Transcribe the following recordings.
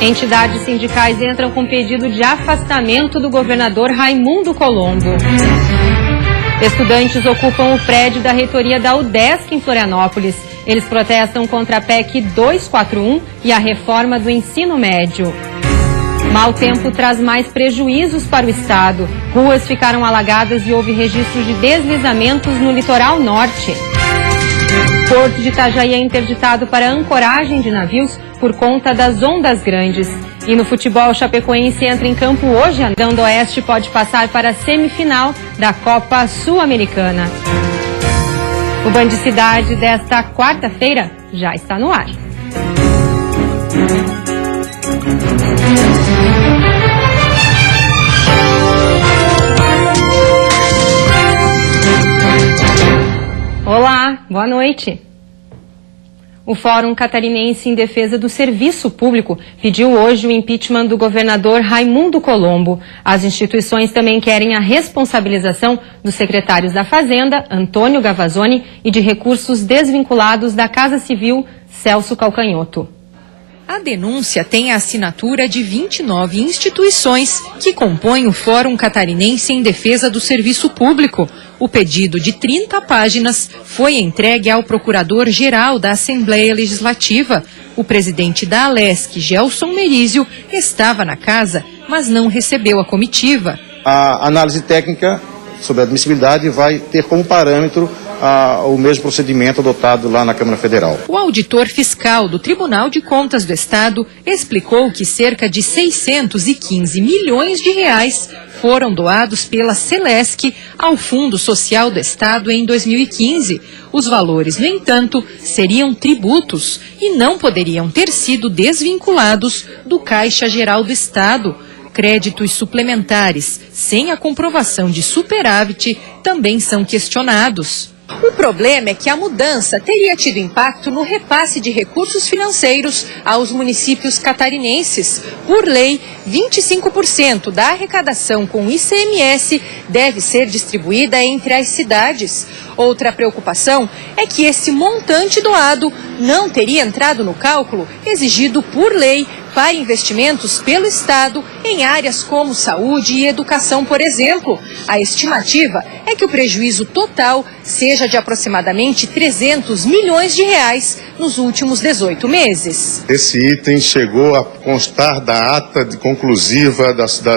Entidades sindicais entram com pedido de afastamento do governador Raimundo Colombo. Estudantes ocupam o prédio da reitoria da UDESC em Florianópolis. Eles protestam contra a PEC 241 e a reforma do ensino médio. Mau tempo traz mais prejuízos para o estado. Ruas ficaram alagadas e houve registro de deslizamentos no litoral norte. Porto de Itajaí é interditado para ancoragem de navios por conta das ondas grandes. E no futebol, Chapecoense entra em campo hoje. A Dando Oeste pode passar para a semifinal da Copa Sul-Americana. O Band Cidade desta quarta-feira já está no ar. Olá, boa noite. O Fórum Catarinense em Defesa do Serviço Público pediu hoje o impeachment do governador Raimundo Colombo. As instituições também querem a responsabilização dos secretários da Fazenda, Antônio Gavazzoni, e de recursos desvinculados da Casa Civil, Celso Calcanhoto. A denúncia tem a assinatura de 29 instituições que compõem o Fórum Catarinense em Defesa do Serviço Público. O pedido de 30 páginas foi entregue ao Procurador-Geral da Assembleia Legislativa. O presidente da Alesc, Gelson Merizio, estava na casa, mas não recebeu a comitiva. A análise técnica sobre a admissibilidade vai ter como parâmetro o mesmo procedimento adotado lá na Câmara Federal. O auditor fiscal do Tribunal de Contas do Estado explicou que cerca de 615 milhões de reais foram doados pela Celesc ao Fundo Social do Estado em 2015. Os valores, no entanto, seriam tributos e não poderiam ter sido desvinculados do Caixa Geral do Estado. Créditos suplementares, sem a comprovação de superávit, também são questionados. O problema é que a mudança teria tido impacto no repasse de recursos financeiros aos municípios catarinenses. Por lei, 25% da arrecadação com ICMS deve ser distribuída entre as cidades. Outra preocupação é que esse montante doado não teria entrado no cálculo exigido por lei para investimentos pelo Estado em áreas como saúde e educação, por exemplo. A estimativa é que o prejuízo total seja de aproximadamente 300 milhões de reais nos últimos 18 meses. Esse item chegou a constar da ata conclusiva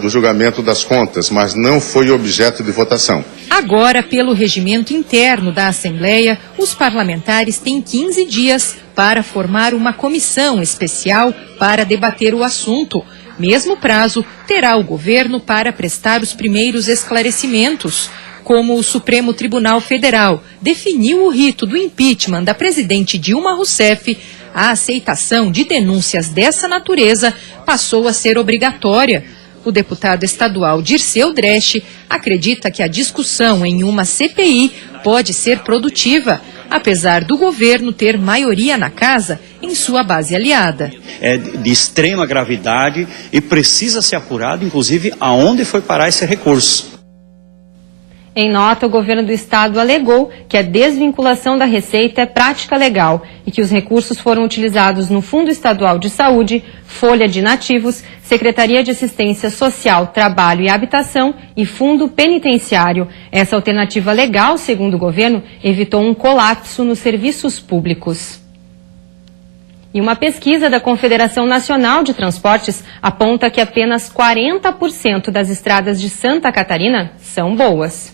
do julgamento das contas, mas não foi objeto de votação. Agora, pelo regimento interno da Assembleia, os parlamentares têm 15 dias para formar uma comissão especial para debater o assunto. Mesmo prazo terá o governo para prestar os primeiros esclarecimentos. Como o Supremo Tribunal Federal definiu o rito do impeachment da presidente Dilma Rousseff, a aceitação de denúncias dessa natureza passou a ser obrigatória. O deputado estadual Dirceu Dresch acredita que a discussão em uma CPI pode ser produtiva, apesar do governo ter maioria na casa em sua base aliada. É de extrema gravidade e precisa ser apurado, inclusive, aonde foi parar esse recurso. Em nota, o governo do estado alegou que a desvinculação da receita é prática legal e que os recursos foram utilizados no Fundo Estadual de Saúde, Folha de Nativos, Secretaria de Assistência Social, Trabalho e Habitação e Fundo Penitenciário. Essa alternativa legal, segundo o governo, evitou um colapso nos serviços públicos. E uma pesquisa da Confederação Nacional de Transportes aponta que apenas 40% das estradas de Santa Catarina são boas.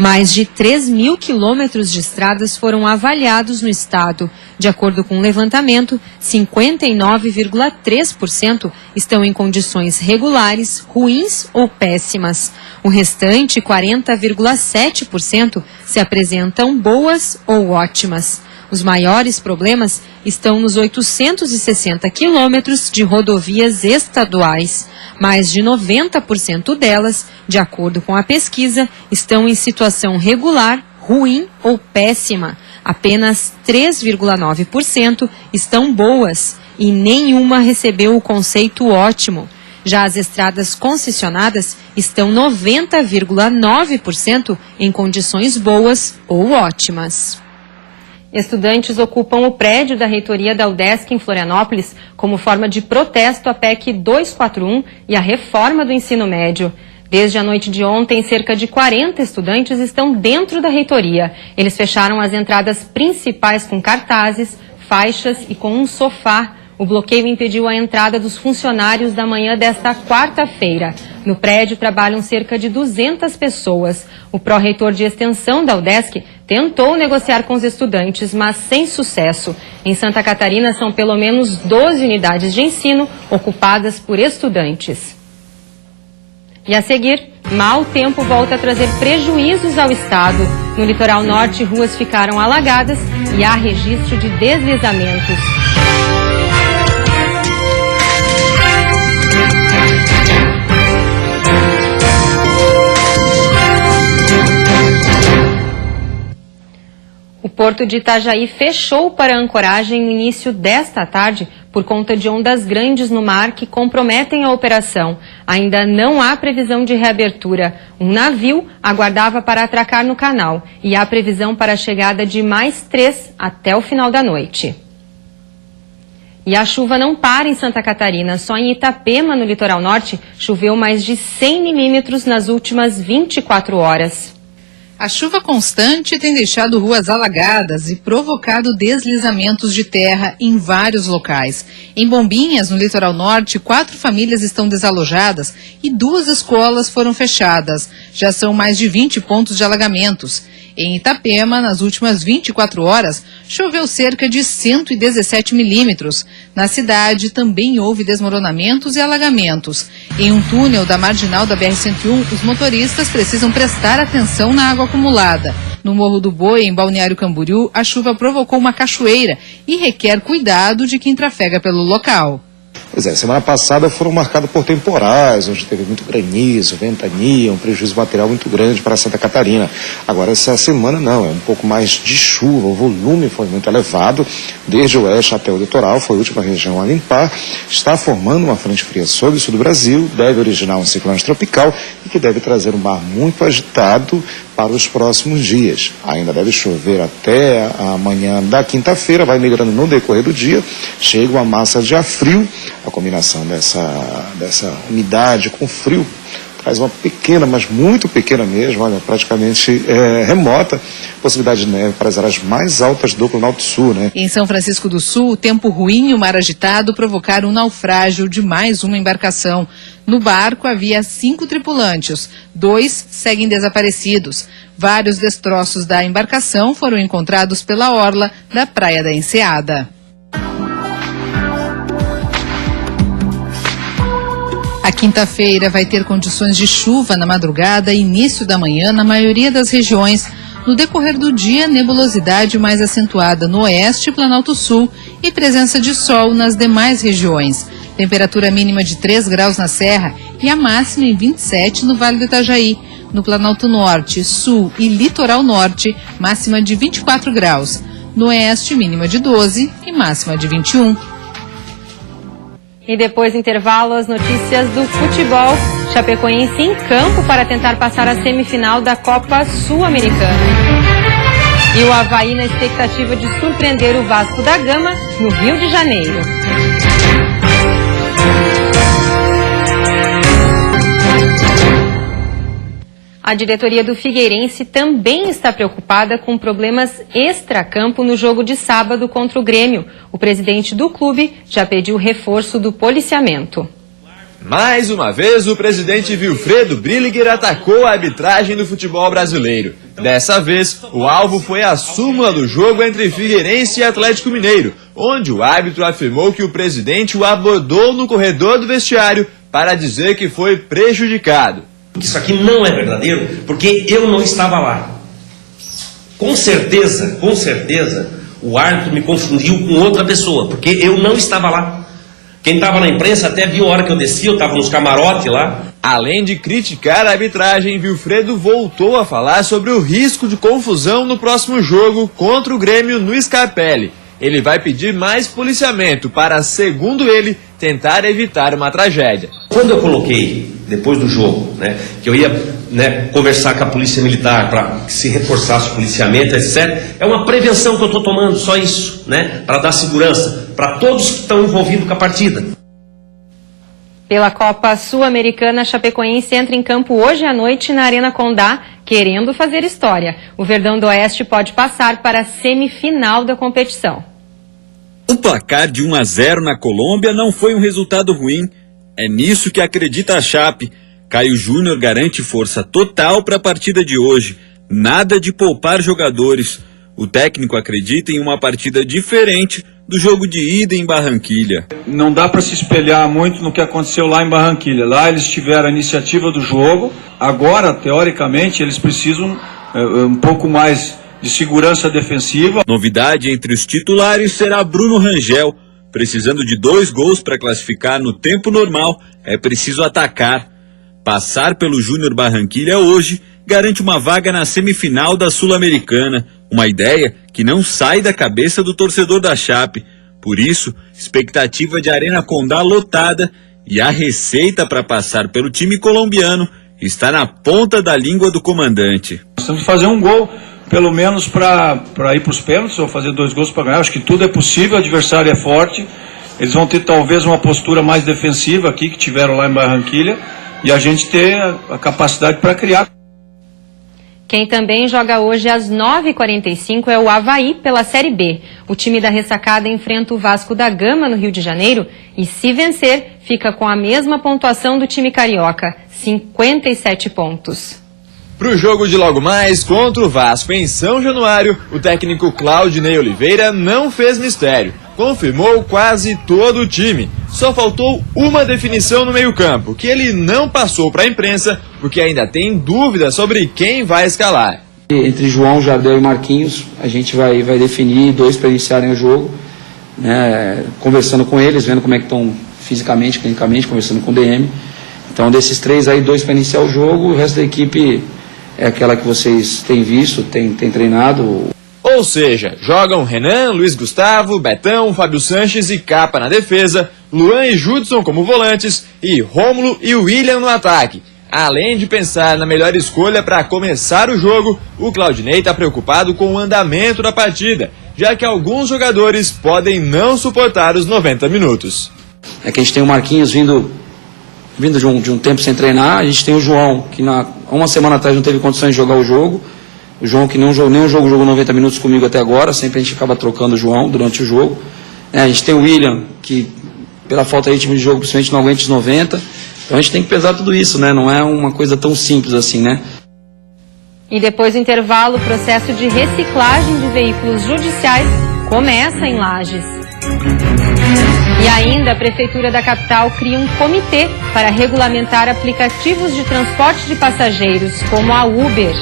Mais de 3 mil quilômetros de estradas foram avaliados no estado. De acordo com o levantamento, 59,3% estão em condições regulares, ruins ou péssimas. O restante, 40,7%, se apresentam boas ou ótimas. Os maiores problemas estão nos 860 quilômetros de rodovias estaduais. Mais de 90% delas, de acordo com a pesquisa, estão em situação regular, ruim ou péssima. Apenas 3,9% estão boas e nenhuma recebeu o conceito ótimo. Já as estradas concessionadas estão 90,9% em condições boas ou ótimas. Estudantes ocupam o prédio da reitoria da UDESC em Florianópolis como forma de protesto à PEC 241 e à reforma do ensino médio. Desde a noite de ontem, cerca de 40 estudantes estão dentro da reitoria. Eles fecharam as entradas principais com cartazes, faixas e com um sofá. O bloqueio impediu a entrada dos funcionários da manhã desta quarta-feira. No prédio trabalham cerca de 200 pessoas. O pró-reitor de extensão da UDESC tentou negociar com os estudantes, mas sem sucesso. Em Santa Catarina, são pelo menos 12 unidades de ensino ocupadas por estudantes. E a seguir, mau tempo volta a trazer prejuízos ao estado. No litoral norte, ruas ficaram alagadas e há registro de deslizamentos. O porto de Itajaí fechou para ancoragem no início desta tarde por conta de ondas grandes no mar que comprometem a operação. Ainda não há previsão de reabertura. Um navio aguardava para atracar no canal e há previsão para a chegada de mais 3 até o final da noite. E a chuva não para em Santa Catarina. Só em Itapema, no litoral norte, choveu mais de 100 milímetros nas últimas 24 horas. A chuva constante tem deixado ruas alagadas e provocado deslizamentos de terra em vários locais. Em Bombinhas, no litoral norte, 4 famílias estão desalojadas e 2 escolas foram fechadas. Já são mais de 20 pontos de alagamentos. Em Itapema, nas últimas 24 horas, choveu cerca de 117 milímetros. Na cidade, também houve desmoronamentos e alagamentos. Em um túnel da marginal da BR-101, os motoristas precisam prestar atenção na água acumulada. No Morro do Boi, em Balneário Camboriú, a chuva provocou uma cachoeira e requer cuidado de quem trafega pelo local. Pois é, semana passada foram marcadas por temporais, onde teve muito granizo, ventania, um prejuízo material muito grande para Santa Catarina. Agora essa semana não, é um pouco mais de chuva, o volume foi muito elevado, desde o oeste até o litoral, foi a última região a limpar, está formando uma frente fria sobre o sul do Brasil, deve originar um ciclone tropical e que deve trazer um mar muito agitado para os próximos dias. Ainda deve chover até amanhã da quinta-feira, vai migrando no decorrer do dia, chega uma massa de ar frio, a combinação dessa umidade com frio traz uma pequena, mas muito pequena mesmo, olha, praticamente remota, possibilidade de neve para as áreas mais altas do Planalto Sul, né? Em São Francisco do Sul, o tempo ruim e o mar agitado provocaram o naufrágio de mais uma embarcação. No barco havia 5 tripulantes, 2 seguem desaparecidos. Vários destroços da embarcação foram encontrados pela orla da Praia da Enseada. A quinta-feira vai ter condições de chuva na madrugada e início da manhã na maioria das regiões. No decorrer do dia, nebulosidade mais acentuada no oeste e Planalto Sul e presença de sol nas demais regiões. Temperatura mínima de 3 graus na Serra e a máxima em 27 no Vale do Itajaí. No Planalto Norte, Sul e Litoral Norte, máxima de 24 graus. No oeste, mínima de 12 e máxima de 21. E depois do intervalo, as notícias do futebol. Chapecoense em campo para tentar passar a semifinal da Copa Sul-Americana. E o Avaí na expectativa de surpreender o Vasco da Gama no Rio de Janeiro. A diretoria do Figueirense também está preocupada com problemas extracampo no jogo de sábado contra o Grêmio. O presidente do clube já pediu reforço do policiamento. Mais uma vez, o presidente Wilfredo Brilliger atacou a arbitragem do futebol brasileiro. Dessa vez, o alvo foi a súmula do jogo entre Figueirense e Atlético Mineiro, onde o árbitro afirmou que o presidente o abordou no corredor do vestiário para dizer que foi prejudicado. Isso aqui não é verdadeiro, porque eu não estava lá. Com certeza, o árbitro me confundiu com outra pessoa, porque eu não estava lá. Quem estava na imprensa até viu a hora que eu desci, eu estava nos camarotes lá. Além de criticar a arbitragem, Wilfredo voltou a falar sobre o risco de confusão no próximo jogo contra o Grêmio no Scarpelli. Ele vai pedir mais policiamento para, segundo ele, tentar evitar uma tragédia. Quando eu coloquei depois do jogo, né, que eu ia, né, conversar com a Polícia Militar para que se reforçasse o policiamento, etc. É uma prevenção que eu estou tomando, só isso, né, para dar segurança para todos que estão envolvidos com a partida. Pela Copa Sul-Americana, a Chapecoense entra em campo hoje à noite na Arena Condá, querendo fazer história. O Verdão do Oeste pode passar para a semifinal da competição. O placar de 1-0 na Colômbia não foi um resultado ruim. É nisso que acredita a Chape. Caio Júnior garante força total para a partida de hoje. Nada de poupar jogadores. O técnico acredita em uma partida diferente do jogo de ida em Barranquilha. Não dá para se espelhar muito no que aconteceu lá em Barranquilha. Lá eles tiveram a iniciativa do jogo. Agora, teoricamente, eles precisam um pouco mais de segurança defensiva. Novidade entre os titulares será Bruno Rangel. Precisando de 2 gols para classificar no tempo normal, é preciso atacar. Passar pelo Júnior Barranquilha hoje garante uma vaga na semifinal da Sul-Americana. Uma ideia que não sai da cabeça do torcedor da Chape. Por isso, expectativa de Arena Condá lotada e a receita para passar pelo time colombiano está na ponta da língua do comandante. Nós temos que fazer um gol, pelo menos para ir para os pênaltis, ou fazer 2 gols para ganhar. Acho que tudo é possível, o adversário é forte. Eles vão ter talvez uma postura mais defensiva aqui, que tiveram lá em Barranquilha, e a gente ter a capacidade para criar. Quem também joga hoje às 9h45 é o Avaí pela Série B. O time da ressacada enfrenta o Vasco da Gama no Rio de Janeiro e, se vencer, fica com a mesma pontuação do time carioca, 57 pontos. Para o jogo de logo mais contra o Vasco em São Januário, o técnico Claudinei Oliveira não fez mistério. Confirmou quase todo o time. Só faltou uma definição no meio-campo, que ele não passou para a imprensa, porque ainda tem dúvida sobre quem vai escalar. Entre João, Jardel e Marquinhos, a gente vai definir 2 para iniciarem o jogo, né, conversando com eles, vendo como é que estão fisicamente, clinicamente, conversando com o DM. Então, desses 3 aí, 2 para iniciar o jogo, o resto da equipe é aquela que vocês têm visto, têm treinado. Ou seja, jogam Renan, Luiz Gustavo, Betão, Fábio Sanches e Capa na defesa, Luan e Judson como volantes e Rômulo e William no ataque. Além de pensar na melhor escolha para começar o jogo, o Claudinei está preocupado com o andamento da partida, já que alguns jogadores podem não suportar os 90 minutos. É que a gente tem o Marquinhos vindo de um tempo sem treinar, a gente tem o João, que uma semana atrás não teve condições de jogar o jogo. O João, que nenhum jogo jogou 90 minutos comigo até agora, sempre a gente acaba trocando o João durante o jogo. A gente tem o William, que pela falta de ritmo de jogo, principalmente não aguenta os 90. Então a gente tem que pesar tudo isso, né? Não é uma coisa tão simples assim, né? E depois do intervalo, o processo de reciclagem de veículos judiciais começa em Lages. E ainda a Prefeitura da capital cria um comitê para regulamentar aplicativos de transporte de passageiros, como a Uber.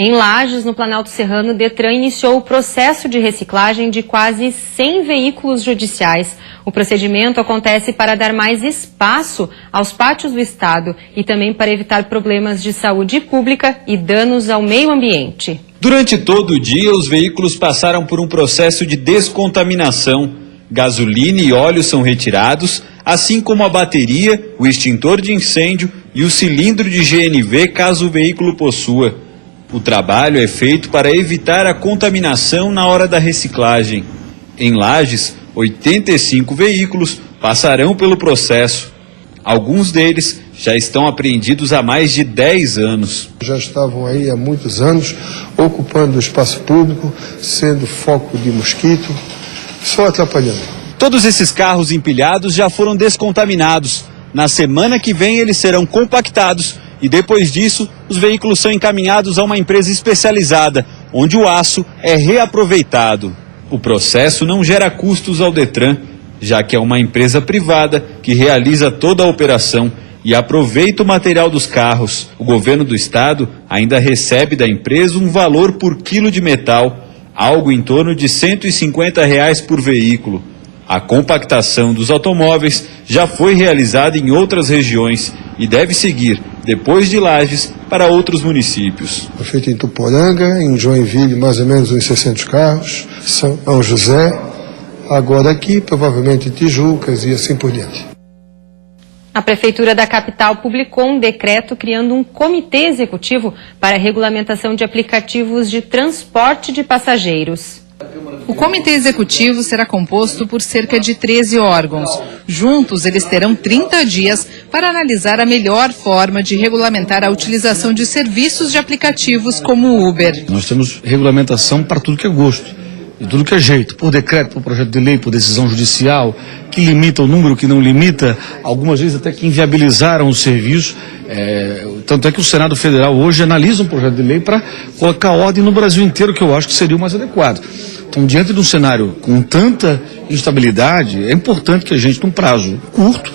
Em Lages, no Planalto Serrano, o Detran iniciou o processo de reciclagem de quase 100 veículos judiciais. O procedimento acontece para dar mais espaço aos pátios do Estado e também para evitar problemas de saúde pública e danos ao meio ambiente. Durante todo o dia, os veículos passaram por um processo de descontaminação. Gasolina e óleo são retirados, assim como a bateria, o extintor de incêndio e o cilindro de GNV, caso o veículo possua. O trabalho é feito para evitar a contaminação na hora da reciclagem. Em Lages, 85 veículos passarão pelo processo. Alguns deles já estão apreendidos há mais de 10 anos. Já estavam aí há muitos anos, ocupando o espaço público, sendo foco de mosquito, só atrapalhando. Todos esses carros empilhados já foram descontaminados. Na semana que vem eles serão compactados e depois disso os veículos são encaminhados a uma empresa especializada, onde o aço é reaproveitado. O processo não gera custos ao Detran, já que é uma empresa privada que realiza toda a operação e aproveita o material dos carros. O governo do estado ainda recebe da empresa um valor por quilo de metal, algo em torno de R$ 150 por veículo. A compactação dos automóveis já foi realizada em outras regiões e deve seguir depois de Lages, para outros municípios. Foi feito em Tuporanga, em Joinville, mais ou menos uns 600 carros, São José, agora aqui, provavelmente em Tijucas e assim por diante. A Prefeitura da capital publicou um decreto criando um comitê executivo para a regulamentação de aplicativos de transporte de passageiros. O comitê executivo será composto por cerca de 13 órgãos. Juntos, eles terão 30 dias para analisar a melhor forma de regulamentar a utilização de serviços de aplicativos como o Uber. Nós temos regulamentação para tudo que é gosto, de tudo que é jeito, por decreto, por projeto de lei, por decisão judicial, que limita o número, que não limita, algumas vezes até que inviabilizaram o serviço. Tanto é que o Senado Federal hoje analisa um projeto de lei para colocar ordem no Brasil inteiro, que eu acho que seria o mais adequado. Então, diante de um cenário com tanta instabilidade, é importante que a gente, num prazo curto,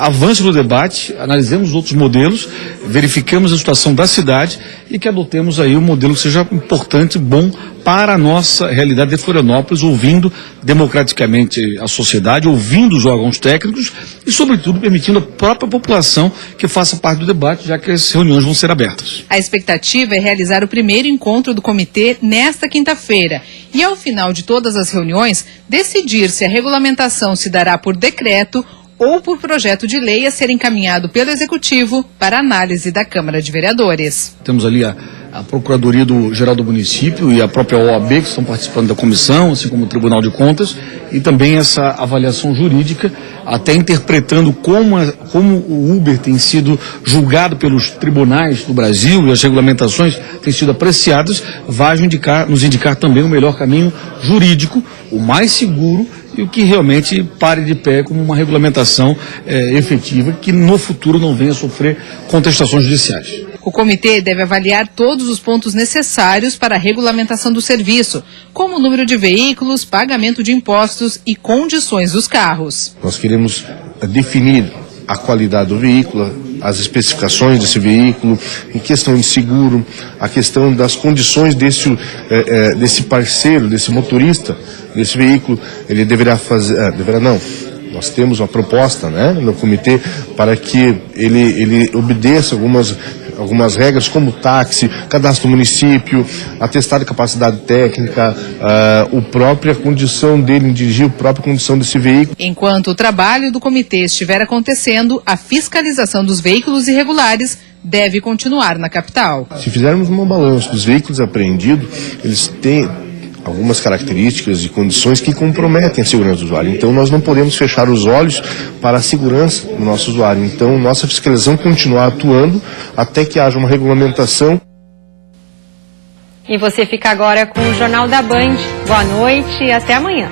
avance no debate, analisemos outros modelos, verifiquemos a situação da cidade e que adotemos aí um modelo que seja importante, bom para a nossa realidade de Florianópolis, ouvindo democraticamente a sociedade, ouvindo os órgãos técnicos e, sobretudo, permitindo a própria população que faça parte do debate, já que as reuniões vão ser abertas. A expectativa é realizar o primeiro encontro do comitê nesta quinta-feira e, ao final de todas as reuniões, decidir se a regulamentação se dará por decreto ou por projeto de lei a ser encaminhado pelo Executivo para análise da Câmara de Vereadores. Temos ali a Procuradoria Geral do Município e a própria OAB, que estão participando da comissão, assim como o Tribunal de Contas, e também essa avaliação jurídica, até interpretando como o Uber tem sido julgado pelos tribunais do Brasil e as regulamentações têm sido apreciadas, vai nos indicar também o melhor caminho jurídico, o mais seguro e o que realmente pare de pé como uma regulamentação efetiva que no futuro não venha a sofrer contestações judiciais. O comitê deve avaliar todos os pontos necessários para a regulamentação do serviço, como o número de veículos, pagamento de impostos e condições dos carros. Nós queremos definir a qualidade do veículo, as especificações desse veículo, em questão de seguro, a questão das condições desse parceiro, desse motorista, desse veículo. Ele deverá nós temos uma proposta, no comitê para que ele obedeça algumas regras, como táxi, cadastro do município, atestado de capacidade técnica, a própria condição dele em dirigir, a própria condição desse veículo. Enquanto o trabalho do comitê estiver acontecendo, a fiscalização dos veículos irregulares deve continuar na capital. Se fizermos um balanço dos veículos apreendidos, eles têm algumas características e condições que comprometem a segurança do usuário. Então, nós não podemos fechar os olhos para a segurança do nosso usuário. Então, nossa fiscalização continuar atuando até que haja uma regulamentação. E você fica agora com o Jornal da Band. Boa noite e até amanhã.